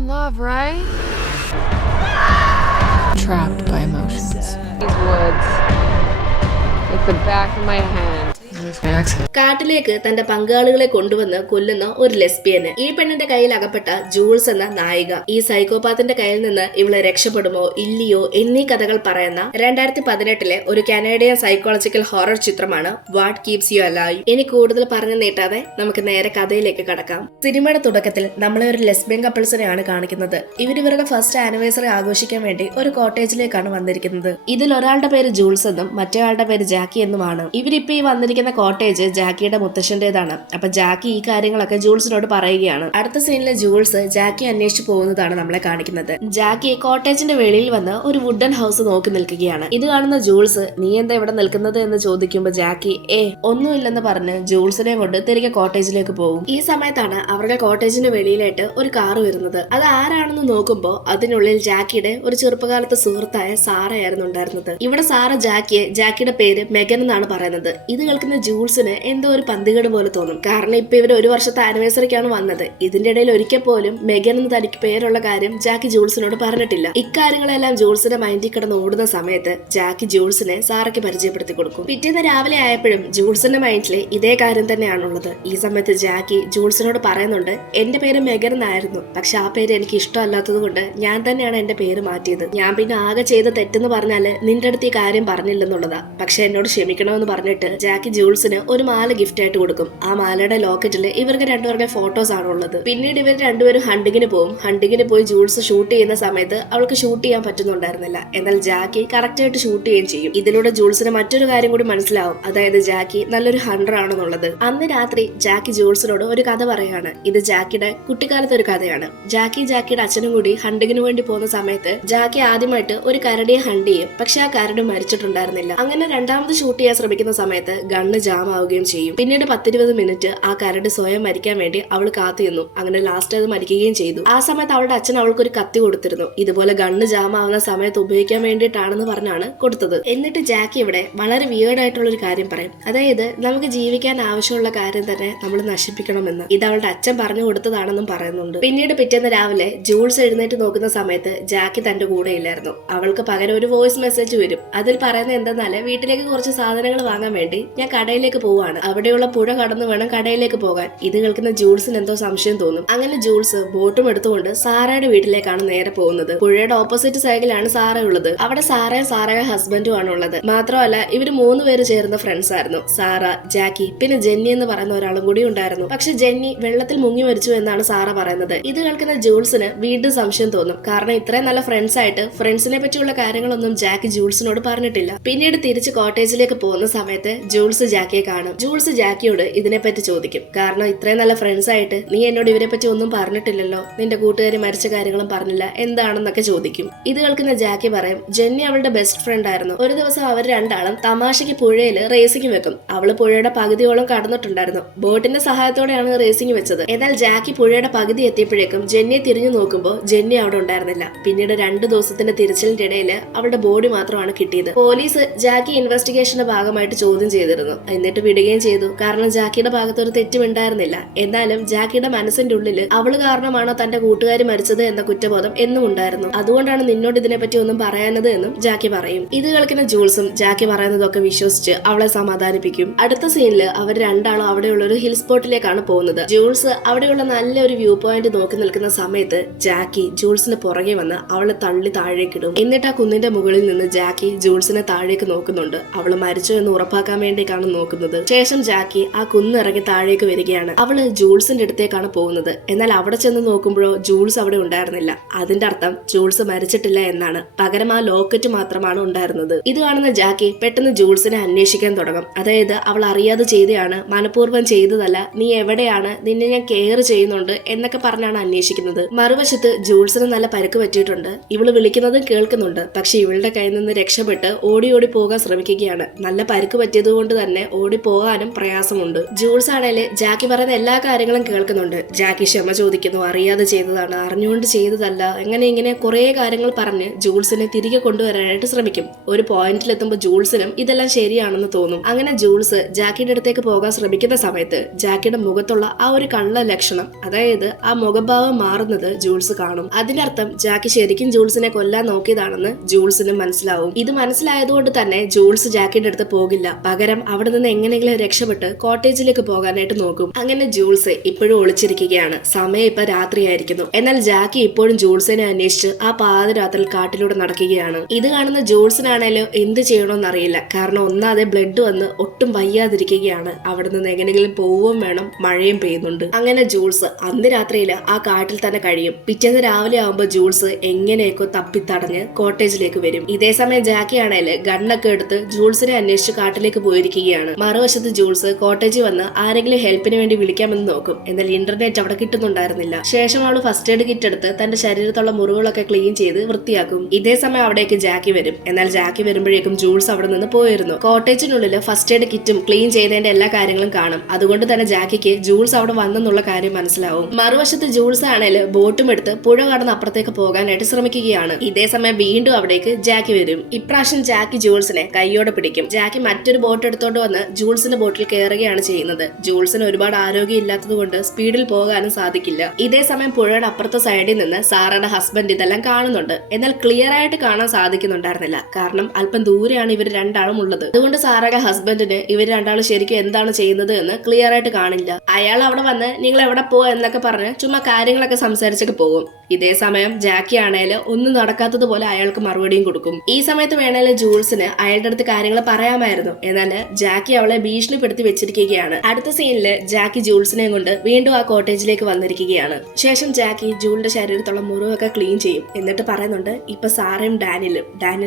in love, right? Trapped by emotions. These woods, like the back of my hand. കാട്ടിലേക്ക് തന്റെ പങ്കാളികളെ കൊണ്ടുവന്ന് കൊല്ലുന്ന ഒരു ലെസ്ബിയന്. ഈ പെണ്ണിന്റെ കയ്യിൽ അകപ്പെട്ട ജൂൾസ് എന്ന നായിക ഈ സൈക്കോപാത്തിന്റെ കയ്യിൽ നിന്ന് ഇവളെ രക്ഷപ്പെടുമോ ഇല്ലയോ എന്നീ കഥകൾ പറയുന്ന 2018 ഒരു കനേഡിയൻ സൈക്കോളജിക്കൽ ഹൊറർ ചിത്രമാണ് വാട്ട് കീപ്സ് യു അലൈവ്. ഇനി കൂടുതൽ പറഞ്ഞു നീട്ടാതെ നമുക്ക് നേരെ കഥയിലേക്ക് കടക്കാം. സിനിമയുടെ തുടക്കത്തിൽ നമ്മളെ ഒരു ലെസ്ബിയൻ കപ്പിൾസിനെയാണ് കാണിക്കുന്നത്. ഇവരുടെ ഫസ്റ്റ് ആനിവേഴ്സറി ആഘോഷിക്കാൻ വേണ്ടി ഒരു കോട്ടേജിലേക്കാണ് വന്നിരിക്കുന്നത്. ഇതിൽ ഒരാളുടെ പേര് ജൂൾസ് എന്നും മറ്റേ ആളുടെ പേര് ജാക്കി എന്നുമാണ്. ഇവരിപ്പോ ഈ വന്നിരിക്കുന്ന കോട്ടേജ് ജാക്കിയുടെ മുത്തശ്ശന്റേതാണ്. അപ്പൊ ജാക്കി ഈ കാര്യങ്ങളൊക്കെ ജൂൾസിനോട് പറയുകയാണ്. അടുത്ത സീനിലെ ജൂൾസ് ജാക്കി അന്വേഷിച്ചു പോകുന്നതാണ് നമ്മളെ കാണിക്കുന്നത്. ജാക്കി കോട്ടേജിന്റെ വെളിയിൽ വന്ന് ഒരു വുഡൻ ഹൗസ് നോക്കി നിൽക്കുകയാണ്. ഇത് കാണുന്ന ജൂൾസ് നീ എന്താ ഇവിടെ നിൽക്കുന്നത് എന്ന് ചോദിക്കുമ്പോൾ ജാക്കി ഒന്നുമില്ലെന്ന് പറഞ്ഞ് ജൂൾസിനെ കൊണ്ട് തിരികെ കോട്ടേജിലേക്ക് പോകും. ഈ സമയത്താണ് അവരുടെ കോട്ടേജിന്റെ വെളിയിലായിട്ട് ഒരു കാറ് വരുന്നത്. അത് ആരാണെന്ന് നോക്കുമ്പോൾ അതിനുള്ളിൽ ജാക്കിയുടെ ഒരു ചെറുപ്പകാലത്തെ സുഹൃത്തായ സാറയായിരുന്നു ഉണ്ടായിരുന്നത്. ഇവിടെ സാറ ജാക്കിയുടെ പേര് മെഗൻ എന്നാണ് പറയുന്നത്. ഇത് കേൾക്കുന്ന ജൂൾസിന് എന്തോ ഒരു പന്തികേട് പോലെ തോന്നും. കാരണം ഇപ്പൊ ഇവർ ഒരു വർഷത്തെ ആനിവേഴ്സറിക്കാണ് വന്നത്. ഇതിന്റെ ഇടയിൽ ഒരിക്കൽ പോലും മെഗൻ എന്ന് തനിക്ക് പേരുള്ള കാര്യം ജാക്കി ജൂൾസിനോട് പറഞ്ഞിട്ടില്ല. ഇക്കാര്യങ്ങളെല്ലാം ജൂൾസിന്റെ മൈൻഡിൽ കിടന്ന് ഓടുന്ന സമയത്ത് ജാക്കി ജൂൾസിനെ സാറയ്ക്ക് പരിചയപ്പെടുത്തി കൊടുക്കും. പിറ്റേന്ന് രാവിലെ ആയപ്പോഴും ജൂൾസിന്റെ മൈൻഡിൽ ഇതേ കാര്യം തന്നെയാണുള്ളത്. ഈ സമയത്ത് ജാക്കി ജൂൾസിനോട് പറയുന്നുണ്ട് എന്റെ പേര് മെഗൻ എന്നായിരുന്നു, പക്ഷെ ആ പേര് എനിക്ക് ഇഷ്ടമല്ലാത്തത് കൊണ്ട് ഞാൻ തന്നെയാണ് എന്റെ പേര് മാറ്റിയത്. ഞാൻ പിന്നെ ആകെ ചെയ്ത തെറ്റെന്ന് പറഞ്ഞാല് നിന്റെ അടുത്ത് ഈ കാര്യം പറഞ്ഞില്ലെന്നുള്ളതാ, പക്ഷെ എന്നോട് ക്ഷമിക്കണമെന്ന് പറഞ്ഞിട്ട് ജാക്കി ജൂൾസിന് ഒരു മാല ഗിഫ്റ്റ് ആയിട്ട് കൊടുക്കും. ആ മാലയുടെ ലോക്കറ്റിൽ ഇവർക്ക് രണ്ടുപേരുടെ ഫോട്ടോസ് ആണ് ഉള്ളത്. പിന്നീട് ഇവർ രണ്ടുപേരും ഹണ്ടിങ്ങിന് പോകും. ഹണ്ടിങ്ങിന് പോയി ജൂൾസ് ഷൂട്ട് ചെയ്യുന്ന സമയത്ത് അവൾക്ക് ഷൂട്ട് ചെയ്യാൻ പറ്റുന്നുണ്ടായിരുന്നില്ല. എന്നാൽ ജാക്കി കറക്റ്റ് ആയിട്ട് ഷൂട്ട് ചെയ്യുകയും ചെയ്യും. ഇതിലൂടെ ജൂൾസിന് മറ്റൊരു കാര്യം കൂടി മനസ്സിലാവും, അതായത് ജാക്കി നല്ലൊരു ഹണ്ടർ ആണെന്നുള്ളത്. അന്ന് രാത്രി ജാക്കി ജൂൾസിനോട് ഒരു കഥ പറയാണ്. ഇത് ജാക്കിയുടെ കുട്ടിക്കാലത്തെ ഒരു കഥയാണ്. ജാക്കിയുടെ അച്ഛനും കൂടി ഹണ്ടിങ്ങിന് വേണ്ടി പോകുന്ന സമയത്ത് ജാക്കി ആദ്യമായിട്ട് ഒരു കരടിയെ ഹണ്ട് ചെയ്യും. പക്ഷെ ആ കരട് മരിച്ചിട്ടുണ്ടായിരുന്നില്ല. അങ്ങനെ രണ്ടാമത് ഷൂട്ട് ചെയ്യാൻ ശ്രമിക്കുന്ന സമയത്ത് ഗണ്ണ് ജാം ആവുകയും ചെയ്യും. പിന്നീട് 10-20 മിനിറ്റ് ആ കരട് സ്വയം മരിക്കാൻ വേണ്ടി അവൾ കാത്തിരുന്നു. അങ്ങനെ ലാസ്റ്റ് അത് മരിക്കുകയും ചെയ്തു. ആ സമയത്ത് അവളുടെ അച്ഛൻ അവൾക്ക് ഒരു കത്തി കൊടുത്തിരുന്നു. ഇതുപോലെ ഗണ്ണ് ജാം ആവുന്ന സമയത്ത് ഉപയോഗിക്കാൻ വേണ്ടിയിട്ടാണെന്ന് പറഞ്ഞാണ് കൊടുത്തത്. എന്നിട്ട് ജാക്കി ഇവിടെ വളരെ വിയേർഡ് ആയിട്ടുള്ള ഒരു കാര്യം പറയും, അതായത് നമുക്ക് ജീവിക്കാൻ ആവശ്യമുള്ള കാര്യം തന്നെ നമ്മൾ നശിപ്പിക്കണമെന്ന്. ഇത് അവളുടെ അച്ഛൻ പറഞ്ഞു കൊടുത്തതാണെന്നും പറയുന്നുണ്ട്. പിന്നീട് പിറ്റേന്ന് രാവിലെ ജൂൾസ് എഴുന്നേറ്റ് നോക്കുന്ന സമയത്ത് ജാക്കി തന്റെ കൂടെ ഇല്ലായിരുന്നു. അവൾക്ക് പകരം ഒരു വോയിസ് മെസ്സേജ് വരും. അതിൽ പറയുന്നത് എന്തെന്നാല് വീട്ടിലേക്ക് കുറച്ച് സാധനങ്ങൾ വാങ്ങാൻ വേണ്ടി ഞാൻ കടയിലേക്ക് പോവാണ്, അവിടെയുള്ള പുഴ കടന്നു വേണം കടയിലേക്ക് പോകാൻ. ഇത് കേൾക്കുന്ന ജൂൾസിന് എന്തോ സംശയം തോന്നും. അങ്ങനെ ജൂൾസ് ബോട്ടും എടുത്തുകൊണ്ട് സാറയുടെ വീട്ടിലേക്കാണ് നേരെ പോകുന്നത്. പുഴയുടെ ഓപ്പോസിറ്റ് സൈഡിലാണ് സാറ ഉള്ളത്. അവിടെ സാറയുടെ ഹസ്ബൻഡും ആണ് ഉള്ളത്. മാത്രമല്ല ഇവര് 3 പേര് ചേർന്ന ഫ്രണ്ട്സ് ആയിരുന്നു. സാറ, ജാക്കി, പിന്നെ ജെന്നി എന്ന് പറയുന്ന ഒരാളും കൂടി ഉണ്ടായിരുന്നു. പക്ഷെ ജെന്നി വെള്ളത്തിൽ മുങ്ങി മരിച്ചു എന്നാണ് സാറ പറയുന്നത്. ഇത് കേൾക്കുന്ന ജൂൾസിന് വീണ്ടും സംശയം തോന്നും. കാരണം ഇത്രയും നല്ല ഫ്രണ്ട്സ് ആയിട്ട് ഫ്രണ്ട്സിനെ പറ്റിയുള്ള കാര്യങ്ങളൊന്നും ജാക്കി ജൂൾസിനോട് പറഞ്ഞിട്ടില്ല. പിന്നീട് തിരിച്ച് കോട്ടേജിലേക്ക് പോകുന്ന സമയത്ത് ജൂൾസ് ജാക്കിയെ കാണും. ജൂൾസ് ജാക്കിയോട് ഇതിനെപ്പറ്റി ചോദിക്കും. കാരണം ഇത്രയും നല്ല ഫ്രണ്ട്സ് ആയിട്ട് നീ എന്നോട് ഇവരെ പറ്റി ഒന്നും പറഞ്ഞിട്ടില്ലല്ലോ, നിന്റെ കൂട്ടുകാരി മരിച്ച കാര്യങ്ങളും പറഞ്ഞില്ല, എന്താണെന്നൊക്കെ ചോദിക്കും. ഇത് കേൾക്കുന്ന ജാക്കി പറയും ജെന്നി അവളുടെ ബെസ്റ്റ് ഫ്രണ്ട് ആയിരുന്നു. ഒരു ദിവസം അവർ രണ്ടാളും തമാശയ്ക്ക് പുഴയിൽ റേസിംഗ് വെക്കും. അവള് പുഴയുടെ പകുതിയോളം കടന്നിട്ടുണ്ടായിരുന്നു. ബോട്ടിന്റെ സഹായത്തോടെയാണ് റേസിംഗ് വെച്ചത്. എന്നാൽ ജാക്കി പുഴയുടെ പകുതി എത്തിയപ്പോഴേക്കും ജെന്നിയെ തിരിഞ്ഞു നോക്കുമ്പോൾ ജെന്നി അവിടെ ഉണ്ടായിരുന്നില്ല. പിന്നീട് 2 ദിവസത്തിന്റെ തിരച്ചിലിന്റെ ഇടയിൽ അവളുടെ ബോഡി മാത്രമാണ് കിട്ടിയത്. പോലീസ് ജാക്കി ഇൻവെസ്റ്റിഗേഷന്റെ ഭാഗമായിട്ട് ചോദ്യം ചെയ്തിരുന്നു. എന്നിട്ട് വിടുകയും ചെയ്തു. കാരണം ജാക്കിയുടെ ഭാഗത്ത് ഒരു തെറ്റും ഉണ്ടായിരുന്നില്ല. എന്നാലും ജാക്കിയുടെ മനസ്സിന്റെ ഉള്ളില് അവള് കാരണമാണോ തന്റെ കൂട്ടുകാരി മരിച്ചത് എന്ന കുറ്റബോധം എന്നും ഉണ്ടായിരുന്നു. അതുകൊണ്ടാണ് നിന്നോട് ഇതിനെപ്പറ്റി ഒന്നും പറയാനത് എന്നും ജാക്കി പറയും. ഇത് കേൾക്കുന്ന ജൂൾസും ജാക്കി പറയുന്നതൊക്കെ വിശ്വസിച്ച് അവളെ സമാധാനിപ്പിക്കും. അടുത്ത സീനില് അവർ രണ്ടാളും അവിടെയുള്ള ഒരു ഹിൽ സ്പോട്ടിലേക്കാണ് പോകുന്നത്. ജൂൾസ് അവിടെയുള്ള നല്ലൊരു വ്യൂ പോയിന്റ് നോക്കി നിൽക്കുന്ന സമയത്ത് ജാക്കി ജൂൾസിന് പുറകെ വന്ന് അവളെ തള്ളി താഴേക്കിടും. എന്നിട്ട് ആ കുന്നിന്റെ മുകളിൽ നിന്ന് ജാക്കി ജൂൾസിനെ താഴേക്ക് നോക്കുന്നുണ്ട്. അവള് മരിച്ചു എന്ന് ഉറപ്പാക്കാൻ വേണ്ടിയിട്ടാണ് നോക്കുന്നത്. ശേഷം ജാക്കി ആ കുന്നിറങ്ങി താഴേക്ക് വരികയാണ്. അവള് ജൂൾസിന്റെ അടുത്തേക്കാണ് പോകുന്നത്. എന്നാൽ അവിടെ ചെന്ന് നോക്കുമ്പോഴോ ജൂൾസ് അവിടെ ഉണ്ടായിരുന്നില്ല. അതിന്റെ അർത്ഥം ജൂൾസ് മരിച്ചിട്ടില്ല എന്നാണ്. പകരം ആ ലോക്കറ്റ് മാത്രമാണ് ഉണ്ടായിരുന്നത്. ഇത് കാണുന്ന ജാക്കി പെട്ടെന്ന് ജൂൾസിനെ അന്വേഷിക്കാൻ തുടങ്ങും. അതായത് അവൾ അറിയാതെ ചെയ്തതാണ്, മനഃപൂർവ്വം ചെയ്തതല്ല, നീ എവിടെയാണ്, നിന്നെ ഞാൻ കെയർ ചെയ്യുന്നുണ്ട് എന്നൊക്കെ പറഞ്ഞാണ് അന്വേഷിക്കുന്നത്. മറുവശത്ത് ജൂൾസിന് നല്ല പരുക്ക് പറ്റിയിട്ടുണ്ട്. ഇവള് വിളിക്കുന്നതും കേൾക്കുന്നുണ്ട്. പക്ഷെ ഇവളുടെ കയ്യിൽ നിന്ന് രക്ഷപ്പെട്ട് ഓടി പോകാൻ ശ്രമിക്കുകയാണ്. നല്ല പരുക്ക് പറ്റിയത് കൊണ്ട് തന്നെ ഓടിപ്പോകാനും പ്രയാസമുണ്ട്. ജൂൾസ് ആണേല് ജാക്കി പറയുന്ന എല്ലാ കാര്യങ്ങളും കേൾക്കുന്നുണ്ട്. ജാക്കി ക്ഷമ ചോദിക്കുന്നു, അറിയാതെ ചെയ്തതാണ്, അറിഞ്ഞുകൊണ്ട് ചെയ്തതല്ല, ഇങ്ങനെ കുറെ കാര്യങ്ങൾ പറഞ്ഞ് ജൂൾസിനെ തിരികെ കൊണ്ടുവരാനായിട്ട് ശ്രമിക്കും. ഒരു പോയിന്റിലെത്തുമ്പോൾ ജൂൾസിനും ഇതെല്ലാം ശരിയാണെന്ന് തോന്നും. അങ്ങനെ ജൂൾസ് ജാക്കിയുടെ അടുത്തേക്ക് പോകാൻ ശ്രമിക്കുന്ന സമയത്ത് ജാക്കിയുടെ മുഖത്തുള്ള ആ ഒരു കള്ള ലക്ഷണം, അതായത് ആ മുഖഭാവം മാറുന്നത് ജൂൾസ് കാണും. അതിനർത്ഥം ജാക്കി ശരിക്കും ജൂൾസിനെ കൊല്ലാൻ നോക്കിയതാണെന്ന് ജൂൾസിനും മനസ്സിലാവും. ഇത് മനസ്സിലായതുകൊണ്ട് തന്നെ ജൂൾസ് ജാക്കിയുടെ അടുത്ത് പോകില്ല. പകരം അവിടെ നിന്ന് എങ്ങനെയെങ്കിലും രക്ഷപ്പെട്ട് കോട്ടേജിലേക്ക് പോകാനായിട്ട് നോക്കും. അങ്ങനെ ജൂൾസ് ഇപ്പോഴും ഒളിച്ചിരിക്കുകയാണ്. സമയം ഇപ്പൊ രാത്രിയായിരിക്കുന്നു. എന്നാൽ ജാക്കി ഇപ്പോഴും ജൂൾസിനെ അന്വേഷിച്ച് ആ പാതിരാത്രിയിൽ കാട്ടിലൂടെ നടക്കുകയാണ്. ഇത് കാണുന്ന ജൂൾസിനാണേലോ എന്ത് ചെയ്യണമെന്ന് അറിയില്ല. കാരണം ഒന്നാതെ ബ്ലഡ് വന്ന് ഒട്ടും വയ്യാതിരിക്കുകയാണ്. അവിടെ നിന്ന് എങ്ങനെയെങ്കിലും പോവുകയും വേണം, മഴയും പെയ്യുന്നുണ്ട്. അങ്ങനെ ജൂൾസ് അന്ന് രാത്രിയിൽ ആ കാട്ടിൽ തന്നെ കഴിയും. പിറ്റേന്ന് രാവിലെ ആവുമ്പോൾ ജൂൾസ് എങ്ങനെയൊക്കെ തപ്പിത്തടഞ്ഞ് കോട്ടേജിലേക്ക് വരും. ഇതേ സമയം ജാക്കി ആണേല് ഗണ്ണൊക്കെ എടുത്ത് ജൂൾസിനെ അന്വേഷിച്ച് കാട്ടിലേക്ക് പോയിരിക്കുകയാണ്. മറുവശത്ത് ജൂൾസ് കോട്ടേജിൽ വന്ന് ആരെങ്കിലും ഹെൽപ്പിന് വേണ്ടി വിളിക്കാമെന്ന് നോക്കും. എന്നാൽ ഇന്റർനെറ്റ് അവിടെ കിട്ടുന്നുണ്ടായിരുന്നില്ല. ശേഷം അവള് ഫസ്റ്റ് എയ്ഡ് കിറ്റ് എടുത്ത് തന്റെ ശരീരത്തുള്ള മുറിവുകളൊക്കെ ക്ലീൻ ചെയ്ത് വൃത്തിയാക്കും. ഇതേ സമയം അവിടേക്ക് ജാക്കി വരും. എന്നാൽ ജാക്കി വരുമ്പോഴേക്കും ജൂൾസ് അവിടെ നിന്ന് പോയിരുന്നു. കോട്ടേജിനുള്ളിൽ ഫസ്റ്റ് എയ്ഡ് കിറ്റും ക്ലീൻ ചെയ്തതിന്റെ എല്ലാ കാര്യങ്ങളും കാണും. അതുകൊണ്ട് തന്നെ ജാക്കിക്ക് ജൂൾസ് അവിടെ വന്നെന്നുള്ള കാര്യം മനസ്സിലാവും. മറുവശത്ത് ജൂൾസ് ആണേല് ബോട്ടും എടുത്ത് പുഴ കടന്ന് അപ്പുറത്തേക്ക് പോകാനായിട്ട് ശ്രമിക്കുകയാണ്. ഇതേ സമയം വീണ്ടും അവിടേക്ക് ജാക്കി വരും. ഇപ്രാവശ്യം ജാക്കി ജൂൾസിനെ കൈയോടെ പിടിക്കും. ജാക്കി മറ്റൊരു ബോട്ട് എടുത്തോണ്ട് വന്ന് ജൂൾസിന്റെ ബോട്ടിൽ കയറുകയാണ് ചെയ്യുന്നത്. ജൂൾസിന് ഒരുപാട് ആരോഗ്യം ഇല്ലാത്തത് കൊണ്ട് സ്പീഡിൽ പോകാനും സാധിക്കില്ല. ഇതേ സമയം പുഴയുടെ അപ്പുറത്തെ സൈഡിൽ നിന്ന് സാറയുടെ ഹസ്ബൻഡ് ഇതെല്ലാം കാണുന്നുണ്ട്. എന്നാൽ ക്ലിയർ ആയിട്ട് കാണാൻ സാധിക്കുന്നുണ്ടായിരുന്നില്ല. കാരണം അല്പം ദൂരെയാണ് ഇവർ രണ്ടാളും ഉള്ളത്. അതുകൊണ്ട് സാറയുടെ ഹസ്ബൻഡിന് ഇവർ രണ്ടാളും ശരിക്കും എന്താണ് ചെയ്യുന്നത് എന്ന് ക്ലിയർ ആയിട്ട് കാണില്ല. അയാൾ അവിടെ വന്ന് നിങ്ങൾ എവിടെ പോവാ എന്നൊക്കെ പറഞ്ഞ് ചുമ്മാ കാര്യങ്ങളൊക്കെ സംസാരിച്ചൊക്കെ പോകും. ഇതേ സമയം ജാക്കി ആണേല് ഒന്നും നടക്കാത്തതുപോലെ അയാൾക്ക് മറുപടിയും കൊടുക്കും. ഈ സമയത്ത് വേണേല് ജൂൾസിന് അയാളുടെ അടുത്ത് കാര്യങ്ങൾ പറയാമായിരുന്നു. എന്നാൽ ജാക്കി അവളെ ഭീഷണിപ്പെടുത്തി വെച്ചിരിക്കുകയാണ്. അടുത്ത സീനില് ജാക്കി ജൂൾസിനെ കൊണ്ട് വീണ്ടും ആ കോട്ടേജിലേക്ക് വന്നിരിക്കുകയാണ്. ശേഷം ജാക്കി ജൂളിന്റെ ശരീരത്തുള്ള മുറിവൊക്കെ ക്ലീൻ ചെയ്യും. എന്നിട്ട് പറയുന്നുണ്ട്, ഇപ്പൊ സാറയും ഡാനിയൽ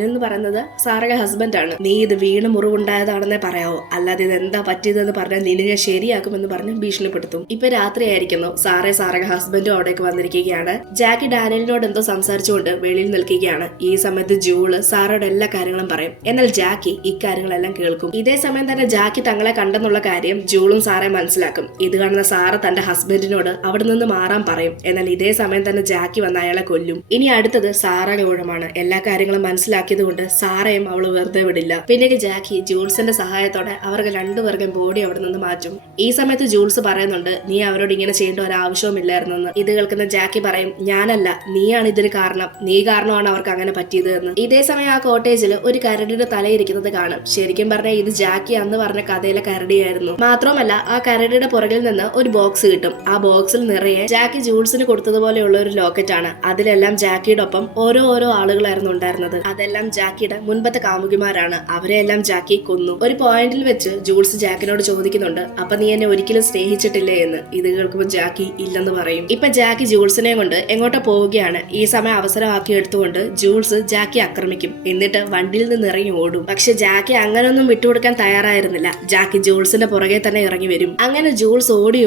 എന്ന് പറയുന്നത് സാറയുടെ ഹസ്ബൻഡ് ആണ്. നീ ഇത് വീണ് മുറിവുണ്ടായതാണെന്നേ പറയാവോ, അല്ലാതെ ഇത് എന്താ പറ്റിയതെന്ന് പറഞ്ഞാൽ നിന്നെ ഞാൻ ശരിയാക്കുമെന്ന് പറഞ്ഞ് ഭീഷണിപ്പെടുത്തും. ഇപ്പൊ രാത്രിയായിരിക്കുന്നു. സാറയുടെ ഹസ്ബൻഡും അവിടേക്ക് വന്നിരിക്കുകയാണ്. ജാക്കി ഡാനിയലിനോട് എന്തോ സംസാരിച്ചുകൊണ്ട് വെളിയിൽ നിൽക്കുകയാണ്. ഈ സമയത്ത് ജൂള് സാറയോട് എല്ലാ കാര്യങ്ങളും പറയും. എന്നാൽ ജാക്കി ഇക്കാര്യങ്ങളെല്ലാം കേൾക്കും. ഇതേ സമയം തന്നെ ജാക്കി തങ്ങളെ കണ്ടെന്നുള്ള കാര്യം ജൂളും സാറെ മനസ്സിലാക്കും. ഇത് കാണുന്ന സാറ തന്റെ ഹസ്ബൻഡിനോട് അവിടെ നിന്ന് മാറാൻ പറയും. എന്നാൽ ഇതേ സമയം തന്നെ ജാക്കി വന്ന് അയാളെ കൊല്ലും. ഇനി അടുത്തത് സാറയുടെ ഊഴമാണ്. എല്ലാ കാര്യങ്ങളും മനസ്സിലാക്കിയത് കൊണ്ട് സാറയും അവള് വെറുതെ വിടില്ല. പിന്നെ ജാക്കി ജൂൾസിന്റെ സഹായത്തോടെ അവർക്ക് രണ്ടുപേർക്കും ബോഡി അവിടെ നിന്ന് മാറ്റും. ഈ സമയത്ത് ജൂൾസ് പറയുന്നുണ്ട്, നീ അവരോട് ഇങ്ങനെ ചെയ്യേണ്ട ഒരു ആവശ്യവുമില്ലായിരുന്നെന്ന്. ഇത് കേൾക്കുന്ന ജാക്കി പറയും, ഞാനല്ല, നീയാണ് ഇതിന് കാരണം, നീ കാരണമാണ് അവർക്ക് അങ്ങനെ പറ്റിയത് എന്ന്. ഇതേ സമയം ആ കോട്ടേജിൽ ഒരു കരടിയുടെ തലയിരിക്കുന്നത് കാണും. ശരിക്കും പറഞ്ഞാൽ ഇത് ജാക്കി അന്ന് പറഞ്ഞ കഥയിലെ കരടിയായിരുന്നു. മാത്രമല്ല ആ കരടിയുടെ പുറകിൽ നിന്ന് ഒരു ബോക്സ് കിട്ടും. ആ ബോക്സിൽ നിറയെ ജാക്കി ജൂൾസിന് കൊടുത്തതുപോലെയുള്ള ഒരു ലോക്കറ്റ് ആണ്. അതിലെല്ലാം ജാക്കിയുടെ ഒപ്പം ഓരോ ആളുകളായിരുന്നു ഉണ്ടായിരുന്നത്. അതെല്ലാം ജാക്കിയുടെ മുൻപത്തെ കാമുകിമാരാണ്. അവരെല്ലാം ജാക്കി കൊന്നു. ഒരു പോയിന്റിൽ വെച്ച് ജൂൾസ് ജാക്കിനോട് ചോദിക്കുന്നുണ്ട്, അപ്പൊ നീ എന്നെ ഒരിക്കലും സ്നേഹിച്ചിട്ടില്ലേ എന്ന്. ഇത് കേൾക്കുമ്പോൾ ജാക്കി ഇല്ലെന്ന് പറയും. ഇപ്പൊ ജാക്കി ജൂൾസിനെ കൊണ്ട് എങ്ങോട്ടോ പോവുകയാണ്. ഈ സമയം അവസരമാക്കി എടുത്തുകൊണ്ട് ജൂൾസ് ജാക്കി ആക്രമിക്കും. എന്നിട്ട് വണ്ടിയിൽ നിന്ന് ഇറങ്ങി ഓടും. പക്ഷെ ജാക്കി അങ്ങനൊന്നും വിട്ടുകൊടുക്കാൻ തയ്യാറായിരുന്നില്ല. ജാക്കി ജൂൾസിന്റെ പുറകെ തന്നെ ഇറങ്ങി വരും. അങ്ങനെ ജൂൾസ് ഓടി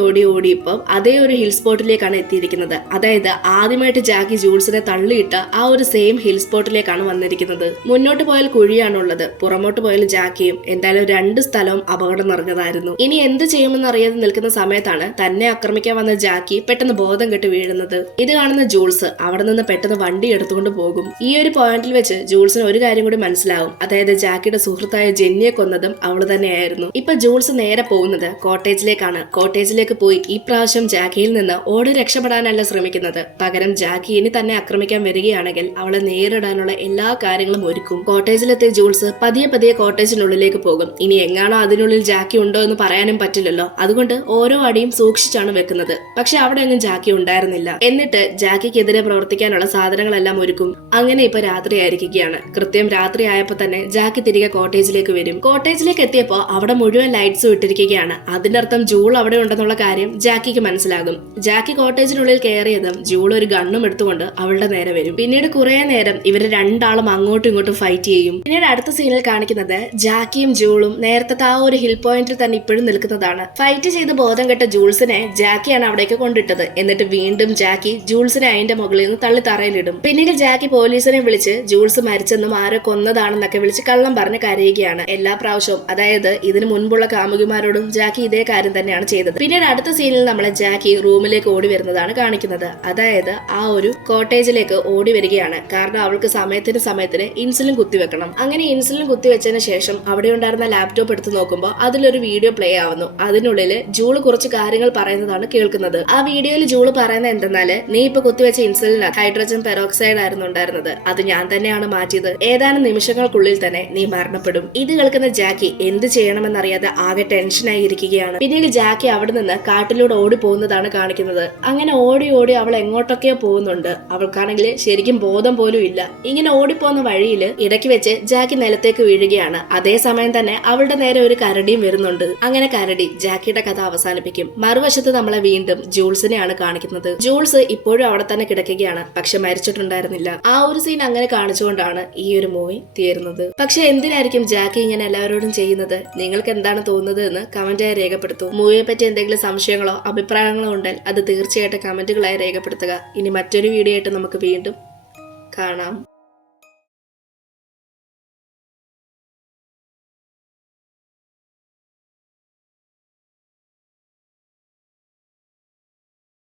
ഇപ്പം അതേ ഒരു ഹിൽ സ്പോട്ടിലേക്കാണ് എത്തിയിരിക്കുന്നത്. അതായത് ആദ്യമായിട്ട് ജാക്കി ജൂൾസിനെ തള്ളിയിട്ട ആ ഒരു സെയിം ഹിൽ സ്പോട്ടിലേക്കാണ് വന്നിരിക്കുന്നത്. മുന്നോട്ട് പോയാൽ കുഴിയാണുള്ളത്, പുറമോട്ട് പോയാൽ ജാക്കിയും. എന്തായാലും രണ്ട് സ്ഥലവും അപകടം നിറഞ്ഞതായിരുന്നു. ഇനി എന്ത് ചെയ്യുമെന്ന് അറിയാതെ നിൽക്കുന്ന സമയത്താണ് തന്നെ ആക്രമിക്കാൻ വന്ന ജാക്കി പെട്ടെന്ന് ബോധം കെട്ട് വീഴുന്നത്. ഇത് കാണുന്ന ജൂൾസ് അവിടെ നിന്ന് പെട്ടെന്ന് വണ്ടി എടുത്തുകൊണ്ട് പോകും. ഈ ഒരു പോയിന്റിൽ വെച്ച് ജൂൾസിന് ഒരു കാര്യം കൂടി മനസ്സിലാവും. അതായത് ജാക്കിയുടെ സുഹൃത്തായ ജെന്നിയെ കൊന്നതും അവള് തന്നെയായിരുന്നു. ഇപ്പൊ ജൂൾസ് നേരെ പോകുന്നത് കോട്ടേജിലേക്കാണ്. കോട്ടേജിലേക്ക് പോയി ഈ പ്രാവശ്യം ജാക്കിയിൽ നിന്ന് ഓടി രക്ഷപ്പെടാനല്ല ശ്രമിക്കുന്നത്. പകരം ജാക്കി ഇനി തന്നെ ആക്രമിക്കാൻ വരികയാണെങ്കിൽ അവളെ നേരിടാനുള്ള എല്ലാ കാര്യങ്ങളും ഒരുക്കും. കോട്ടേജിലെത്തിയ ജൂൾസ് പതിയെ കോട്ടേജിനുള്ളിലേക്ക് പോകും. ഇനി എങ്ങാണോ അതിനുള്ളിൽ ജാക്കി ഉണ്ടോ എന്ന് പറയാനും പറ്റില്ലല്ലോ. അതുകൊണ്ട് ഓരോ അടിയും സൂക്ഷിച്ചാണ് വെക്കുന്നത്. പക്ഷെ അവിടെ ഒന്നും ജാക്കി ഉണ്ടായിരുന്നില്ല. എന്നിട്ട് ജാക്കിക്കെതിരെ പ്രവർത്തിക്കാനുള്ള സാധനങ്ങളെല്ലാം ഒരുക്കും. അങ്ങനെ ഇപ്പൊ രാത്രിയായിരിക്കുകയാണ്. കൃത്യം രാത്രി ആയപ്പോ തന്നെ ജാക്കി തിരികെ കോട്ടേജിലേക്ക് വരും. കോട്ടേജിലേക്ക് എത്തിയപ്പോ അവിടെ മുഴുവൻ ലൈറ്റ്സും ഇട്ടിരിക്കുകയാണ്. അതിന്റെ അർത്ഥം ജൂൾ അവിടെ ഉണ്ടെന്നുള്ള കാര്യം ജാക്കിക്ക് മനസ്സിലാകും. ജാക്കി കോട്ടേജിനുള്ളിൽ കയറിയതും ജൂൾ ഒരു ഗണ്ണും എടുത്തുകൊണ്ട് അവളുടെ നേരെ വരും. പിന്നീട് കുറെ നേരം ഇവര് രണ്ടാളും അങ്ങോട്ടും ഇങ്ങോട്ടും ഫൈറ്റ് ചെയ്യും. പിന്നീട് അടുത്ത സീനിൽ കാണിക്കുന്നത് ജാക്കിയും ജൂളും നേരത്തെ ആ ഒരു ഹിൽ പോയിന്റിൽ തന്നെ ഇപ്പോഴും നിൽക്കുന്നതാണ്. ഫൈറ്റ് ചെയ്ത് ബോധം കെട്ട ജൂൾസിനെ ജാക്കിയാണ് അവിടേക്ക് കൊണ്ടിട്ടത്. എന്നിട്ട് വീണ്ടും ജാക്കി ജൂൾസിനെ അതിന്റെ മുകളിൽ നിന്ന് തള്ളി തറയിലിടും. പിന്നീട് ജാക്കി പോലീസിനെ വിളിച്ച് ജൂൾസ് മരിച്ചെന്നും ആരോ കൊന്നതാണെന്നൊക്കെ വിളിച്ച് കള്ളം പറഞ്ഞ് കരയുകയാണ്. എല്ലാ പ്രാവശ്യവും, അതായത് ഇതിനു മുൻപുള്ള കാമുകിമാരോടും ജാക്കി ഇതേ കാര്യം തന്നെയാണ് ചെയ്തത്. പിന്നീട് അടുത്ത സീനിൽ നമ്മളെ ജാക്കി റൂമിലേക്ക് ഓടി വരുന്നതാണ് കാണിക്കുന്നത്. അതായത് ആ ഒരു കോട്ടേജിലേക്ക് ഓടി വരികയാണ്. കാരണം അവൾക്ക് സമയത്തിന് ഇൻസുലിൻ കുത്തിവെക്കണം. അങ്ങനെ ഇൻസുലിൻ കുത്തിവെച്ചതിന് ശേഷം അവിടെ ഉണ്ടായിരുന്ന ലാപ്ടോപ്പ് എടുത്ത് നോക്കുമ്പോൾ അതിലൊരു വീഡിയോ പ്ലേ ആവുന്നു. അതിനുള്ളിൽ ജൂള് കുറച്ച് കാര്യങ്ങൾ പറയുന്നതാണ് കേൾക്കുന്നത്. ആ വീഡിയോയിൽ ജൂള് പറയുന്നത് എന്തെന്നാല്, നീ ഇപ്പൊ കുത്തിവെച്ച ഇൻസുലിൻ ഹൈഡ്രജൻ പെറോക്സൈഡ് ആയിരുന്നു ഉണ്ടായിരുന്നത്, അത് ഞാൻ തന്നെയാണ് മാറ്റിയത്. ഏതാനും നിമിഷങ്ങൾക്കുള്ളിൽ തന്നെ നീ മരണപ്പെടും. ഇത് കേൾക്കുന്ന ജാക്കി എന്ത് ചെയ്യണമെന്നറിയാതെ ആകെ ടെൻഷനായി ഇരിക്കുകയാണ്. പിന്നീട് ജാക്കി അവിടെ നിന്ന് കാട്ടിലൂടെ ഓടി പോകുന്നതാണ് കാണിക്കുന്നത്. അങ്ങനെ ഓടി ഓടി അവൾ എങ്ങോട്ടൊക്കെയോ പോകുന്നുണ്ട്. അവൾക്കാണെങ്കിൽ ശരിക്കും ബോധം പോലും ഇല്ല. ഇങ്ങനെ ഓടിപ്പോകുന്ന വഴിയിൽ ഇടയ്ക്ക് വെച്ച് ജാക്കി നിലത്തേക്ക് വീഴുകയാണ്. അതേസമയം തന്നെ അവളുടെ നേരെ ഒരു കരടിയും വരുന്നുണ്ട്. അങ്ങനെ കരടി ജാക്കിയുടെ കഥ അവസാനിപ്പിക്കും. മറുവശത്ത് നമ്മളെ വീണ്ടും ജൂൾസിനെയാണ് കാണിക്കുന്നത്. ജൂൾസ് ഇപ്പോഴും അവിടെ തന്നെ കിടക്കുകയാണ്, പക്ഷെ മരിച്ചിട്ടുണ്ടായിരുന്നില്ല. ആ ഒരു സീൻ അങ്ങനെ കാണിച്ചുകൊണ്ടാണ് ഈ ഒരു മൂവി തീരുന്നത്. പക്ഷെ എന്തിനായിരിക്കും ജാക്കി ഇങ്ങനെ എല്ലാവരോടും ചെയ്യുന്നത്? നിങ്ങൾക്ക് എന്താണ് തോന്നുന്നത് എന്ന് കമന്റായി രേഖപ്പെടുത്തൂ. മൂവിയെ പറ്റി എന്തെങ്കിലും സംശയങ്ങളോ അഭിപ്രായങ്ങളോ ഉണ്ടെങ്കിൽ അത് തീർച്ചയായിട്ടും കമന്റുകളായി രേഖപ്പെടുത്തുക. ഇനി മറ്റൊരു വീഡിയോ ആയിട്ട് നമുക്ക് വീണ്ടും കാണാം.